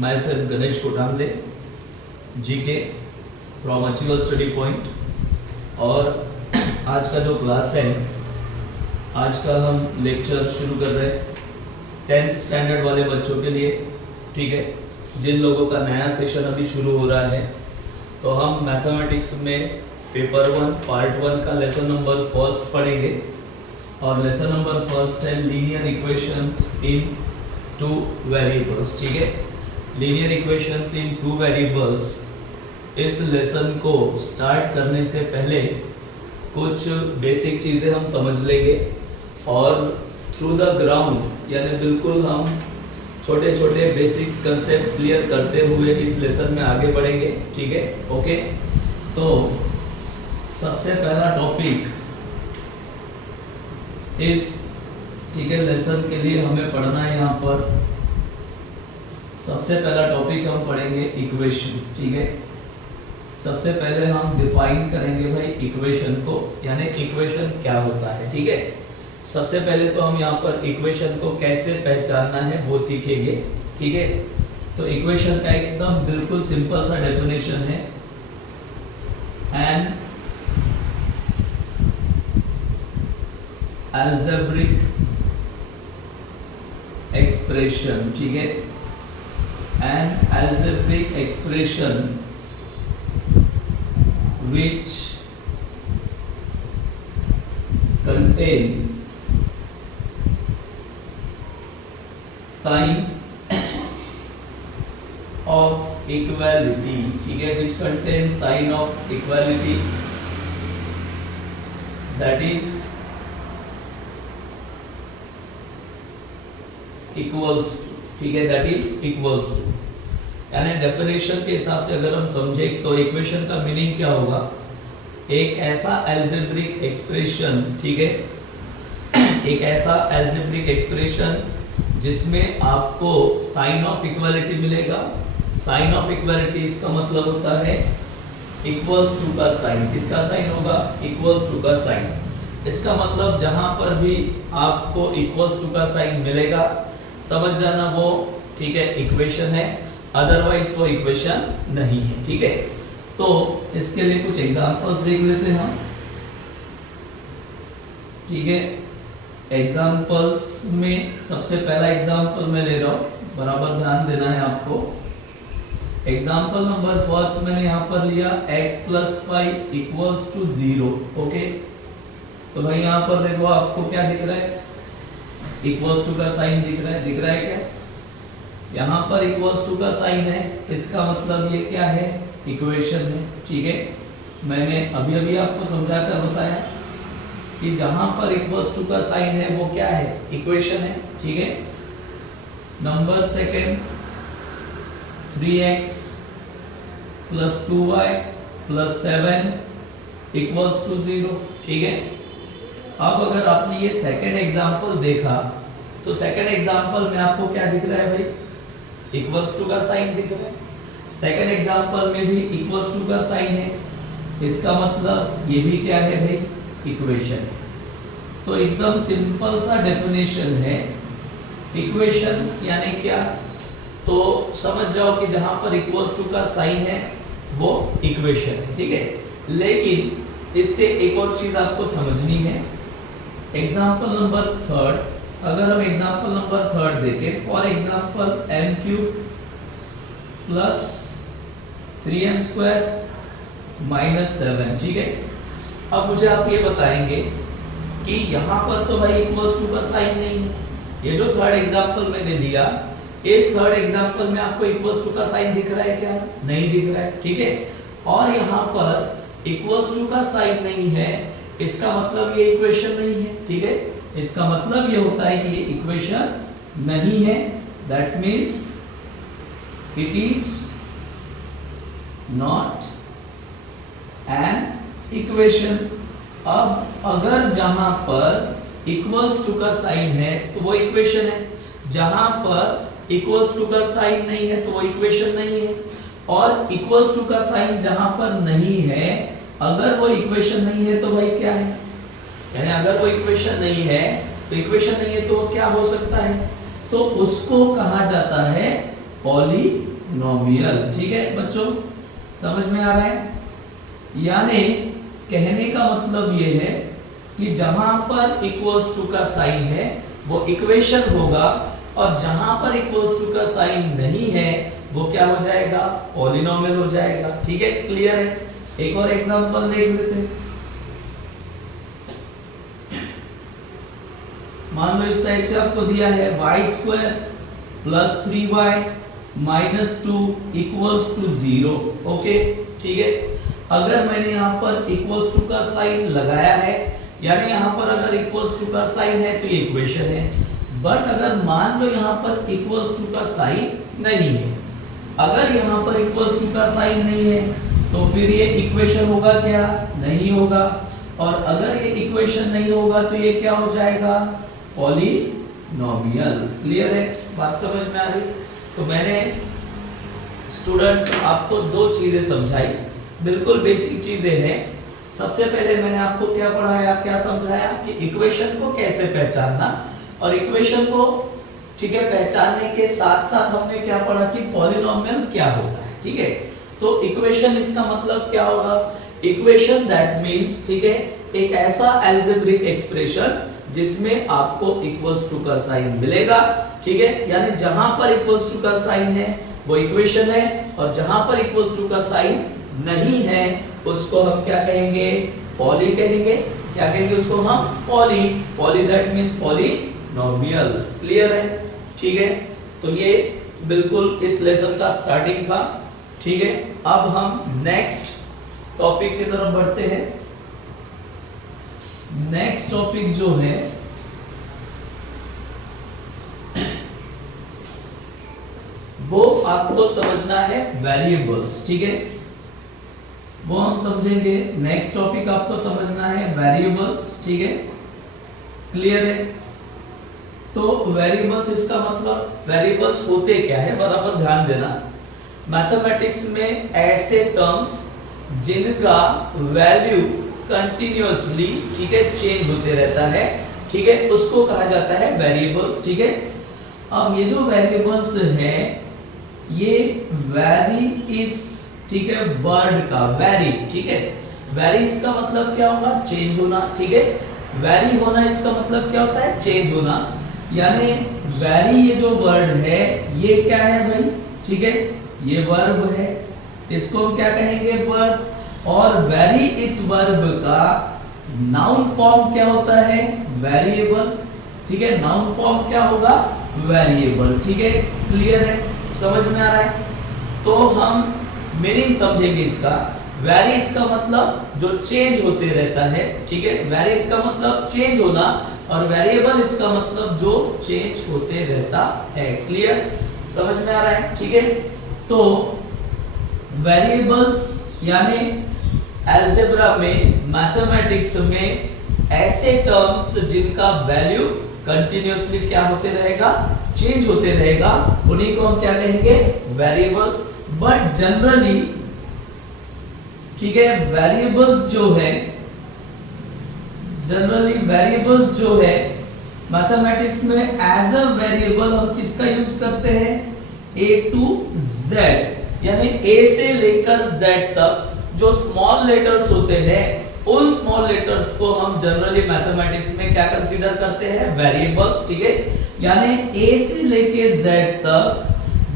My self Ganesh Kothangale, G K from achiever study point. और आज का जो क्लास है, आज का हम लेक्चर शुरू कर रहे हैं 10th स्टैंडर्ड वाले बच्चों के लिए, ठीक है। जिन लोगों का नया सेशन अभी शुरू हो रहा है, तो हम मैथमेटिक्स में पेपर 1 पार्ट 1 का लेसन नंबर फर्स्ट पढ़ेंगे। और लेसन नंबर फर्स्ट है लीनियर इक्वेशंस इन 2 वेरिएबल्स, ठीक है। लीनियर इक्वेशंस इन 2 वेरिएबल्स। इस लेसन को स्टार्ट करने से पहले कुछ बेसिक चीज़ें हम समझ लेंगे और थ्रू द ग्राउंड, यानी बिल्कुल हम छोटे छोटे बेसिक कंसेप्ट क्लियर करते हुए इस लेसन में आगे बढ़ेंगे, ठीक है। ओके, तो सबसे पहला टॉपिक इस, ठीक है, लेसन के लिए हमें पढ़ना है। यहाँ पर सबसे पहला टॉपिक हम पढ़ेंगे इक्वेशन, ठीक है। सबसे पहले हम डिफाइन करेंगे भाई इक्वेशन को, यानी इक्वेशन क्या होता है, ठीक है। सबसे पहले तो हम यहाँ पर इक्वेशन को कैसे पहचानना है वो सीखेंगे, ठीक है। तो इक्वेशन का एकदम बिल्कुल सिंपल सा डेफिनेशन है, एन algebraic expression, ठीक है। an algebraic expression which contain sign of equality, ठीक है, which contain sign of equality, that is equals to, ठीक है, दैट इज इक्वल्स टू। यानी डेफिनेशन के हिसाब से अगर हम समझे तो इक्वेशन का मीनिंग क्या होगा, एक ऐसा अलजेब्रिक एक्सप्रेशन, ठीक है, एक ऐसा अलजेब्रिक एक्सप्रेशन जिसमें आपको साइन ऑफ इक्वालिटी मिलेगा। साइन ऑफ इक्वालिटी इसका मतलब होता है इक्वल्स टू का साइन। किसका साइन होगा? इक्वल्स टू का साइन। इसका मतलब जहां पर भी आपको इक्वल्स टू का साइन मिलेगा, समझ जाना वो, ठीक है, इक्वेशन है, अदरवाइज वो इक्वेशन नहीं है, ठीक है। तो इसके लिए कुछ एग्जांपल्स देख लेते हैं हम, ठीक है। एग्जांपल्स में सबसे पहला एग्जांपल मैं ले रहा हूँ, बराबर ध्यान देना है आपको। एग्जांपल नंबर फर्स्ट मैंने यहाँ पर लिया x + 5 = 0, ओके। तो भाई यहाँ पर देखो आपको क्या दिख रहा है, इक्वल्स टू का साइन दिख रहा है क्या? यहाँ पर इक्वल्स टू का साइन है, इसका मतलब ये क्या है? इक्वेशन है, ठीक है। मैंने अभी आपको समझा कर बताया कि जहां पर इक्वल्स टू का साइन है वो क्या है? इक्वेशन है, ठीक है। नंबर सेकंड 3x + 2y + 7 = 0, ठीक है। अब अगर आपने ये सेकंड एग्जांपल देखा तो सेकंड एग्जांपल में आपको क्या दिख रहा है भाई? इक्वल्स टू का साइन दिख रहा है। सेकंड एग्जांपल में भी इक्वल्स टू का साइन है, इसका मतलब ये भी क्या है भाई? इक्वेशन है। तो एकदम सिंपल सा डेफिनेशन है। इक्वेशन यानी क्या? तो समझ जाओ कि जहां पर इक्वल्स टू का साइन है वो इक्वेशन है, ठीक है। लेकिन इससे एक और चीज आपको समझनी है। एग्जाम्पल नंबर थर्ड, अगर हम एग्जाम्पल नंबर थर्ड देखें, फॉर एग्जाम्पल m³ + 3m² - 7, ठीक है। अब मुझे आप ये बताएंगे कि यहाँ पर तो भाई इक्वल्स टू का साइन नहीं है। ये जो थर्ड एग्जाम्पल मैंने दिया, इस थर्ड एग्जाम्पल में आपको इक्वल्स टू का साइन दिख रहा है क्या? नहीं दिख रहा है, ठीक है। और यहाँ पर इक्वल्स टू का साइन नहीं है, इसका मतलब ये इक्वेशन नहीं है, ठीक है। इसका मतलब ये होता है कि ये इक्वेशन नहीं है, that means it is not an equation. अब अगर जहां पर इक्वल्स टू का साइन है तो वो इक्वेशन है, जहां पर इक्वल्स टू का साइन नहीं है तो वो इक्वेशन नहीं है। और इक्वल्स टू का साइन जहां पर नहीं है, अगर वो इक्वेशन नहीं है तो भाई क्या है? यानी अगर वो इक्वेशन नहीं है तो इक्वेशन नहीं है तो क्या हो सकता है? तो उसको कहा जाता है पॉलीनोमियल। पॉलिनोमियल। ठीक है बच्चों, समझ में आ रहा है? यानी कहने का मतलब ये है कि जहां पर इक्वल्स टू का साइन है वो इक्वेशन होगा, और जहां पर इक्वल्स टू का साइन नहीं है वो क्या हो जाएगा? पॉलिनोमियल हो जाएगा। ठीक है, क्लियर है? एक और एग्जांपल देख लेते हैं। मान लो इस साइड से आपको दिया है y² + 3y - 2 = 0। ओके, ठीक है। अगर मैंने यहाँ पर इक्वल्स टू का साइन लगाया है, यानी यहाँ पर अगर इक्वल्स टू का साइन है तो ये इक्वेशन है। बट अगर मान लो यहाँ पर इक्वल्स टू का साइन नहीं है, अगर यहाँ पर इक्वल्स टू का साइन नहीं है तो फिर ये इक्वेशन होगा क्या? नहीं होगा। और अगर ये इक्वेशन नहीं होगा तो ये क्या हो जाएगा? पॉलिनोमियल। क्लियर है? बात समझ में आ रही? तो मैंने स्टूडेंट्स आपको दो चीजें समझाई, बिल्कुल बेसिक चीजें हैं। सबसे पहले मैंने आपको क्या पढ़ाया, क्या समझाया कि इक्वेशन को कैसे पहचानना, और इक्वेशन को ठीक है पहचानने के साथ साथ हमने क्या पढ़ा कि पॉलिनोमियल क्या होता है। ठीक है, तो इक्वेशन इसका मतलब क्या होगा? इक्वेशन दैट मींस ठीक है एक ऐसा अलजेब्रिक एक्सप्रेशन जिसमें आपको इक्वल्स टू का साइन मिलेगा। ठीक है, यानी जहां पर इक्वल्स टू का साइन है वो इक्वेशन है, और जहां पर इक्वल्स टू का साइन नहीं है उसको हम क्या कहेंगे? पॉली कहेंगे। क्या कहेंगे उसको हम? Poly. Poly that means polynomial. Clear है? ठीक है, तो ये बिल्कुल इस लेसन का स्टार्टिंग था। ठीक है, अब हम नेक्स्ट टॉपिक की तरफ बढ़ते हैं। नेक्स्ट टॉपिक जो है वो आपको समझना है वेरिएबल्स। ठीक है, वो हम समझेंगे। नेक्स्ट टॉपिक आपको समझना है वेरिएबल्स। ठीक है, क्लियर है? तो वेरिएबल्स इसका मतलब वेरिएबल्स होते क्या है बराबर ध्यान देना। मैथमेटिक्स में ऐसे टर्म्स जिनका वैल्यू कंटिन्यूअसली ठीक है चेंज होते रहता है, ठीक है, उसको कहा जाता है वेरिएबल्स। ठीक है, अब ये जो वेरिएबल्स है ये वैरी इस ठीक है वर्ड का वैरी। ठीक है, वैरी इसका मतलब क्या होगा? चेंज होना। ठीक है, वैरी होना इसका मतलब क्या होता है? चेंज होना। यानी वैरी ये जो वर्ड है ये क्या है भाई? ठीक है, ये वर्ब है, इसको हम क्या कहेंगे? वर्ब। और वेरी इस वर्ब का नाउन फॉर्म क्या होता है? वेरिएबल। ठीक है, नाउन फॉर्म क्या होगा? वेरिएबल। ठीक है, क्लियर है? समझ में आ रहा है? तो हम मीनिंग समझेंगे इसका। वेरी इसका मतलब जो चेंज होते रहता है। ठीक है, वेरी इसका मतलब चेंज होना, और वेरिएबल इसका मतलब जो चेंज होते रहता है। क्लियर? समझ में आ रहा है? ठीक है, तो वेरिएबल्स यानी अलजेब्रा में, मैथमेटिक्स में ऐसे टर्म्स जिनका वैल्यू कंटिन्यूअसली क्या होते रहेगा? चेंज होते रहेगा, उन्हीं को हम क्या कहेंगे? वेरिएबल्स। बट जनरली ठीक है वेरिएबल्स जो है, जनरली वेरिएबल्स जो है मैथमेटिक्स में एज अ वेरिएबल हम किसका यूज करते हैं? A to Z, यानी A से लेकर Z तक जो स्मॉल लेटर्स होते हैं उन स्मॉल लेटर्स को हम जनरली मैथमेटिक्स में क्या कंसीडर करते हैं? वेरिएबल्स। ठीक है, यानी A से लेके Z तक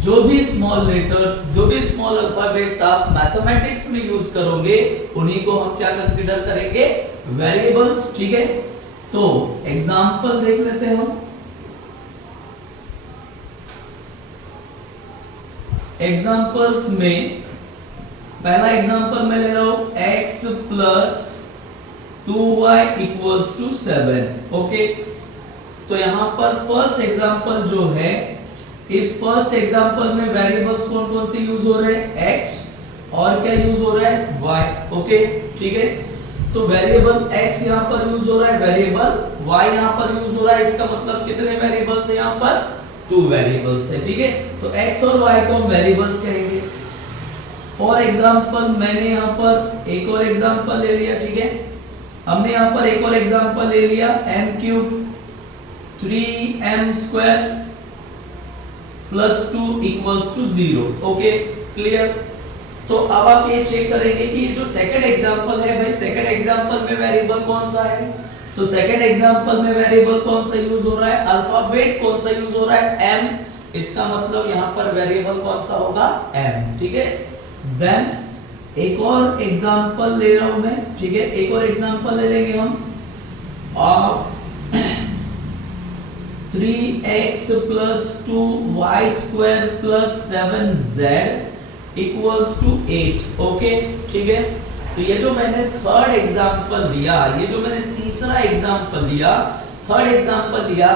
जो भी स्मॉल लेटर्स, जो भी स्मॉल अल्फाबेट्स आप मैथमेटिक्स में यूज करोगे उन्हीं को हम क्या कंसीडर करेंगे? वेरिएबल्स। ठीक है, तो एग्जांपल देख लेते हैं हम। एग्जांपल्स में पहला एग्जांपल मैं ले रहा हूं x + 2y = 7। ओके, तो यहां पर फर्स्ट एग्जांपल जो है, इस फर्स्ट एग्जांपल में वेरिएबल्स कौन कौन से यूज हो रहे हैं? x, और क्या यूज हो रहा है? y। ओके, ठीक है, तो वेरिएबल x यहां पर यूज हो रहा है, वेरिएबल y यहां पर यूज हो रहा है। इसका मतलब कितने वेरिएबल्स है यहां पर? 2 वेरिएबल्स है। ठीक है, तो x और y को हम वेरिएबल्स कहेंगे। फॉर एग्जांपल मैंने यहां पर एक और एग्जांपल ले लिया। ठीक है, हमने यहां पर एक और एग्जांपल ले लिया m³ 3m² plus 2 equals to 0। Okay clear. तो अब आप ये चेक करेंगे कि ये जो सेकंड एग्जांपल है भाई, सेकंड एग्जांपल में वेरिएबल कौन सा है? तो सेकंड एग्जांपल में वेरिएबल कौन सा यूज हो रहा है? अल्फाबेट कौन सा यूज हो रहा है? m। इसका मतलब यहाँ पर वेरिएबल कौन सा होगा? m। ठीक है। देन एक और एग्जांपल ले रहा हूं मैं, ठीक है, एक और एग्जांपल ले लेंगे हम। 3x plus 2y square plus 7z equals to 8। Okay ठीक है। तो ये जो मैंने थर्ड एग्जांपल दिया, ये जो मैंने तीसरा एग्जांपल दिया, थर्ड एग्जांपल दिया,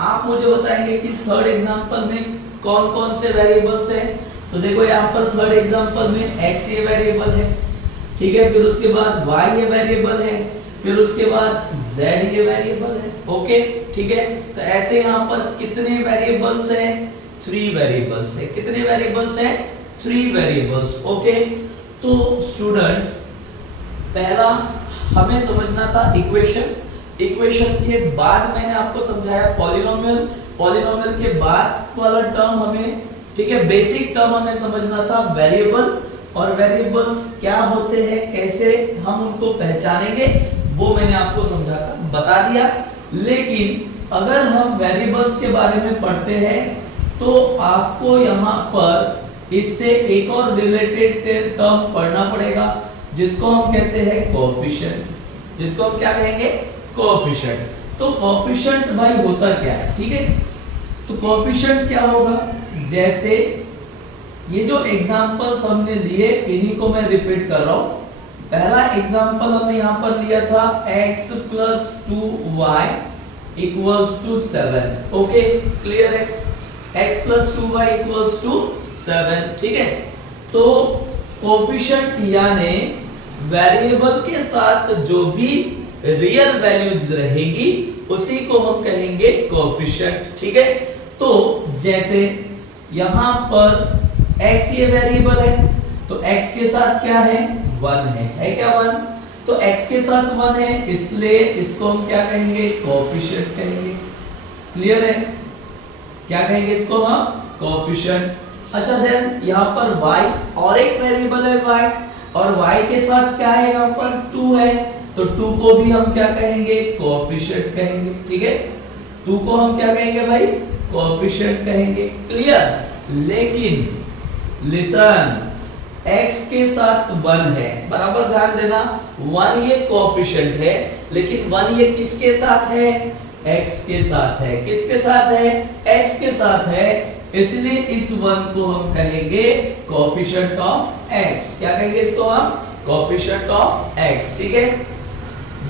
आप मुझे बताएंगे कि इस थर्ड एग्जांपल में कौन कौन से वेरिएबल्स हैं। तो देखो यहाँ पर थर्ड एग्जांपल में x ये वेरिएबल है, ठीक है, फिर उसके बाद y ये वेरिएबल है, फिर उसके बाद z ये वेरिएबल है। ओके ठीक है। तो ऐसे यहाँ पर कितने वेरिएबल्स हैं? 3 वेरिएबल्स है। कितने वेरिएबल्स हैं? 3 वेरिएबल्स। ओके। तो स्टूडेंट्स पहला हमें समझना था इक्वेशन, इक्वेशन के बाद मैंने आपको समझाया पॉलिनोमियल, पॉलिनोमियल के बाद वाला टर्म हमें, ठीक है, बेसिक टर्म हमें समझना था वेरिएबल, और वेरिएबल्स क्या होते हैं, कैसे हम उनको पहचानेंगे, वो मैंने आपको समझा कर बता दिया। लेकिन अगर हम वेरिएबल्स के बारे में पढ़ते हैं तो आपको यहाँ पर इससे एक और रिलेटेड टर्म पढ़ना पड़ेगा जिसको हम कहते हैं कोएफिशिएंट, जिसको हम क्या कहेंगे? कोएफिशिएंट। तो कोएफिशिएंट भाई होता क्या है? ठीक है, तो कोएफिशिएंट क्या होगा? जैसे ये जो एग्जांपल्स हमने लिए इन्हीं को मैं रिपीट कर रहा हूं। पहला एग्जांपल हमने यहां पर लिया था x plus 2y equals to 7। Okay clear है? x plus 2y equals to 7। ठीक है। तो कोएफिशिएंट यानी वेरिएबल के साथ जो भी रियल वैल्यूज रहेगी उसी को हम कहेंगे कोएफिशिएंट। ठीक है। तो जैसे यहां पर x ये वेरिएबल है, तो x के साथ क्या है? 1 है क्या 1? तो x के साथ 1 है, इसलिए इसको हम क्या कहेंगे? कोएफिशिएंट कहेंगे। क्लियर है? क्या कहेंगे इसको हम? कोएफिशिएंट। अच्छा देन यहाँ पर y और एक वेरिएबल है y, और y के साथ क्या है? यहाँ पर 2 है, तो 2 को भी हम क्या कहेंगे? कोएफिशिएंट कहेंगे। ठीक है, 2 को हम क्या कहेंगे भाई? कोएफिशिएंट कहेंगे। क्लियर? लेकिन लिसन, x के साथ 1 है, बराबर ध्यान देना, 1 ये कोएफिशिएंट है, लेकिन 1 ये किसके साथ है? x के साथ है। किसके साथ है? x के साथ है, इसलिए इस 1 को हम कहेंगे कोएफिशिएंट ऑफ x। क्या कहेंगे इसको हम? Coefficient of x। ठीक है।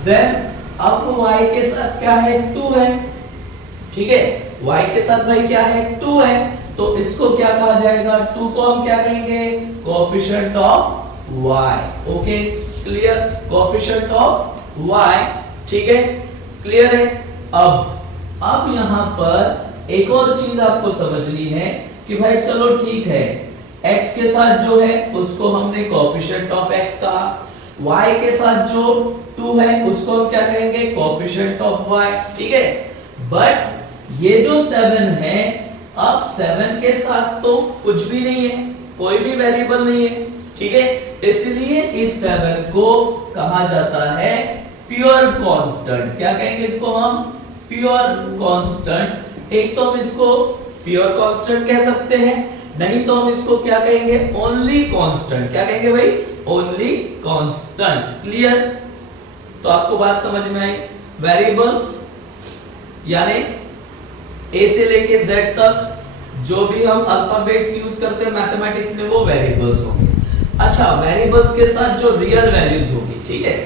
देन अब y के साथ क्या है? 2 है। ठीक है, y के साथ भाई क्या है? 2 है, तो इसको क्या कहा जाएगा? 2 को हम क्या कहेंगे? Coefficient of y। Okay clear? Coefficient of y। ठीक है, क्लियर है? अब यहां पर एक और चीज आपको समझनी है कि भाई चलो ठीक है, x के साथ जो है उसको हमने कोएफिशिएंट ऑफ x कहा, y के साथ जो 2 है उसको हम क्या कहेंगे? Coefficient of y। ठीक है, बट ये जो 7 है, अब 7 के साथ तो कुछ भी नहीं है, कोई भी वेरिएबल नहीं है। ठीक है, इसलिए इस 7 को कहा जाता है प्योर कांस्टेंट। क्या कहेंगे इसको हम? Pure constant. एक तो हम इसको प्योर कांस्टेंट कह सकते हैं, नहीं तो हम इसको क्या कहेंगे? Only constant. क्या कहेंगे भाई? Only constant. क्लियर? तो आपको बात समझ में आई? वेरिएबल्स यानी a से लेके z तक जो भी हम अल्फाबेट्स यूज करते हैं मैथमेटिक्स में वो वेरिएबल्स होंगे। अच्छा, वेरिएबल्स के साथ जो रियल वैल्यूज होगी, ठीक है,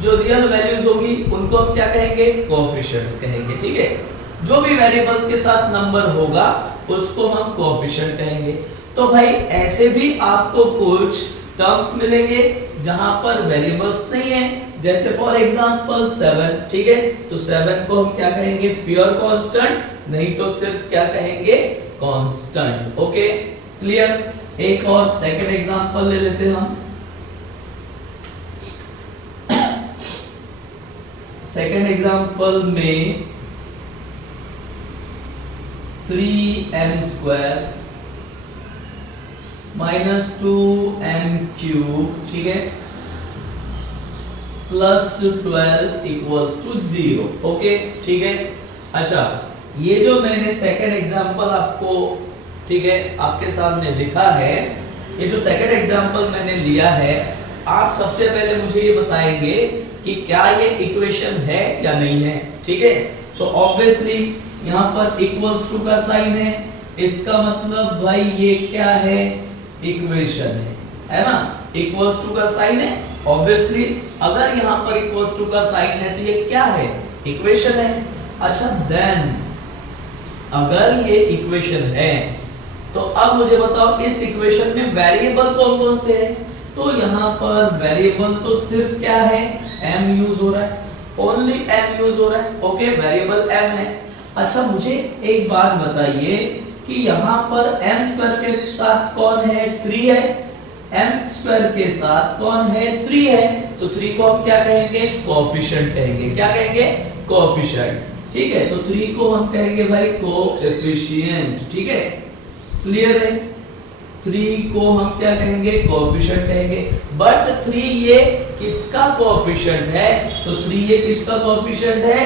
जो रियल वैल्यूज होगी उनको हम क्या कहेंगे? कोएफिशिएंट्स कहेंगे। ठीक है, जो भी वेरिएबल्स के साथ नंबर होगा उसको हम कोएफिशिएंट कहेंगे। तो भाई ऐसे भी आपको कुछ टर्म्स मिलेंगे जहां पर वेरिएबल्स नहीं है, जैसे फॉर एग्जांपल 7। ठीक है, तो 7 को हम क्या कहेंगे? प्योर कांस्टेंट, नहीं तो सिर्फ क्या कहेंगे? कांस्टेंट। Okay clear? एक और सेकंड एग्जांपल ले लेते हैं हम। सेकंड एग्जांपल में 3m² -2m³ ठीक है प्लस 12 इक्वल्स टू 0। ओके ठीक है। अच्छा ये जो मैंने सेकंड एग्जांपल आपको ठीक है आपके सामने लिखा है, ये जो सेकंड एग्जांपल मैंने लिया है, आप सबसे पहले मुझे ये बताएंगे कि क्या ये इक्वेशन है या नहीं है। ठीक है तो ऑब्वियसली यहाँ पर इक्वल्स टू का साइन है, इसका मतलब भाई ये क्या है, इक्वेशन है ना। इक्वल्स टू का साइन है, ऑब्वियसली अगर यहाँ पर इक्वल्स टू का साइन है तो ये क्या है, इक्वेशन है। अच्छा देन अगर ये इक्वेशन है तो अब मुझे बताओ इस इक्वेशन में वेरिएबल कौन कौन से हैं। तो यहाँ पर वेरिएबल तो सिर्फ क्या है, m यूज हो रहा है, ओनली m यूज हो रहा है। ओके वेरिएबल m है। अच्छा मुझे एक बात बताइए कि यहाँ पर m स्क्वायर के साथ कौन है, 3 है। m स्क्वायर के साथ कौन है, 3 है। तो 3 को हम क्या कहेंगे, कोएफिशिएंट कहेंगे। क्या कहेंगे, कोएफिशिएंट। ठीक है तो 3 को हम कहेंगे भाई कोएफिशिएंट। ठीक है क्लियर है। 3 को हम क्या कहेंगे, कोएफिशिएंट कहेंगे। बट 3 ये किसका कोएफिशिएंट है, तो 3 ये किसका कोएफिशिएंट है,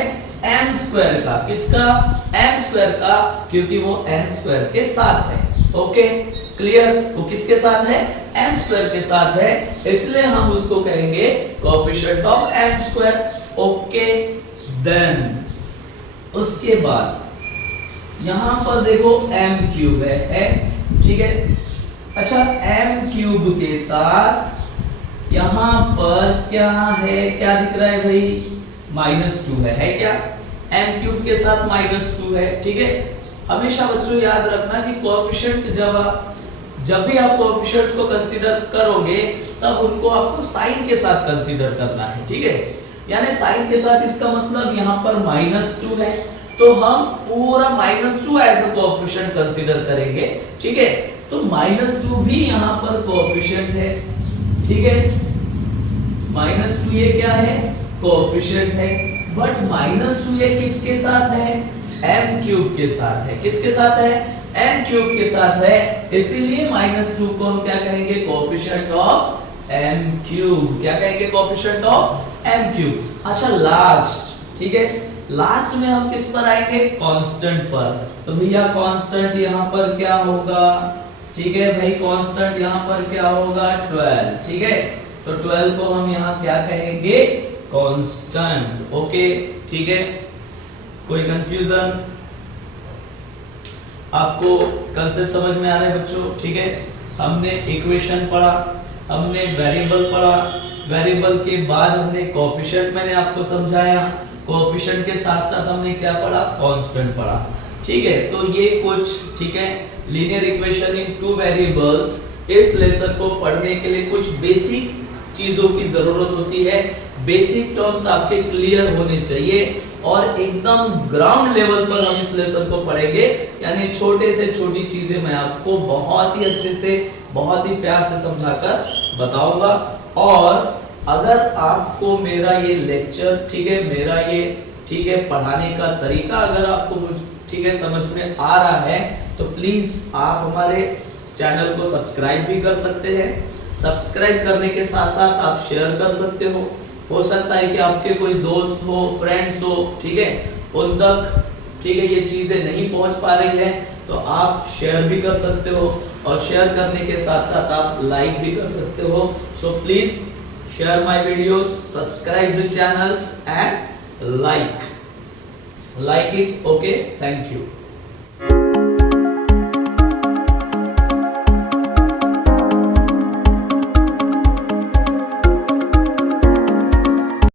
m स्क्वायर का। किसका, m स्क्वायर का, क्योंकि वो m स्क्वायर के साथ है। ओके क्लियर, वो किसके साथ है, m स्क्वायर के साथ है, इसलिए हम उसको कहेंगे coefficient of m square. Okay then उसके बाद यहां पर देखो m³ है ठीक है। अच्छा m³ के साथ यहां पर क्या है, क्या दिख रहा है भाई, -2 है क्या, m³ के साथ -2 है। ठीक है हमेशा बच्चों याद रखना कि कोएफिशिएंट जब भी आप कोएफिशिएंट्स को कंसीडर करोगे तब उनको आपको साइन के साथ कंसीडर करना है। ठीक है यानी साइन के साथ, इसका मतलब यहाँ पर -2 है तो हम पूरा -2 एज अ कोएफिशिएंट कंसीडर करेंगे। ठीक है तो -2 भी यहाँ पर कोएफिशिएंट है। ठीक है -2 ये क्या है, कोएफिशिएंट है। बट -2 ये किसके साथ है, m³ के साथ है। किसके साथ है, m³ के साथ है, इसीलिए -2 को हम क्या कहेंगे, कोएफिशिएंट ऑफ m³। क्या कहेंगे, कोएफिशिएंट ऑफ m³। अच्छा लास्ट, ठीक है लास्ट में हम किस पर आएंगे, कांस्टेंट पर। तो भैया कांस्टेंट यहाँ पर क्या होगा, ठीक है भाई कांस्टेंट यहाँ पर क्या होगा, 12। ठीक है तो 12 को हम यहाँ क्या कहेंगे, कांस्टेंट। ओके ठीक है कोई कंफ्यूजन, आपको कंसेप्ट समझ में आ रहा है बच्चों। ठीक है हमने इक्वेशन पढ़ा, हमने वेरिएबल पढ़ा, वेरिएबल के बाद हमने कोएफिशिएंट मैंने आपको समझाया, कोएफिशिएंट के साथ साथ हमने क्या पढ़ा, कांस्टेंट पढ़ा। ठीक है तो ये कुछ ठीक है लीनियर इक्वेशन इन 2 वेरिएबल्स, इस लेसन को पढ़ने के लिए कुछ बेसिक चीजों की जरूरत होती है। बेसिक टर्म्स आपके क्लियर होने चाहिए और एकदम ग्राउंड लेवल पर हम इस लेसन को पढ़ेंगे, यानी छोटे से छोटी चीजें मैं आपको बहुत ही अच्छे से, बहुत ही प्यार से समझाकर बताऊंगा। और अगर आपको मेरा ये लेक्चर ठीक है, मेरा ये ठीक है पढ़ाने का तरीका अगर आपको ठीक है समझ में आ रहा है तो प्लीज आप हमारे चैनल को सब्सक्राइब भी कर सकते हैं। सब्सक्राइब करने के साथ साथ आप शेयर कर सकते हो सकता है कि आपके कोई दोस्त हो, फ्रेंड्स हो, ठीक है उन तक ठीक है ये चीजें नहीं पहुंच पा रही है तो आप शेयर भी कर सकते हो, और शेयर करने के साथ साथ आप लाइक भी कर सकते हो। So please share my videos, subscribe the channels and like it. Okay, thank you.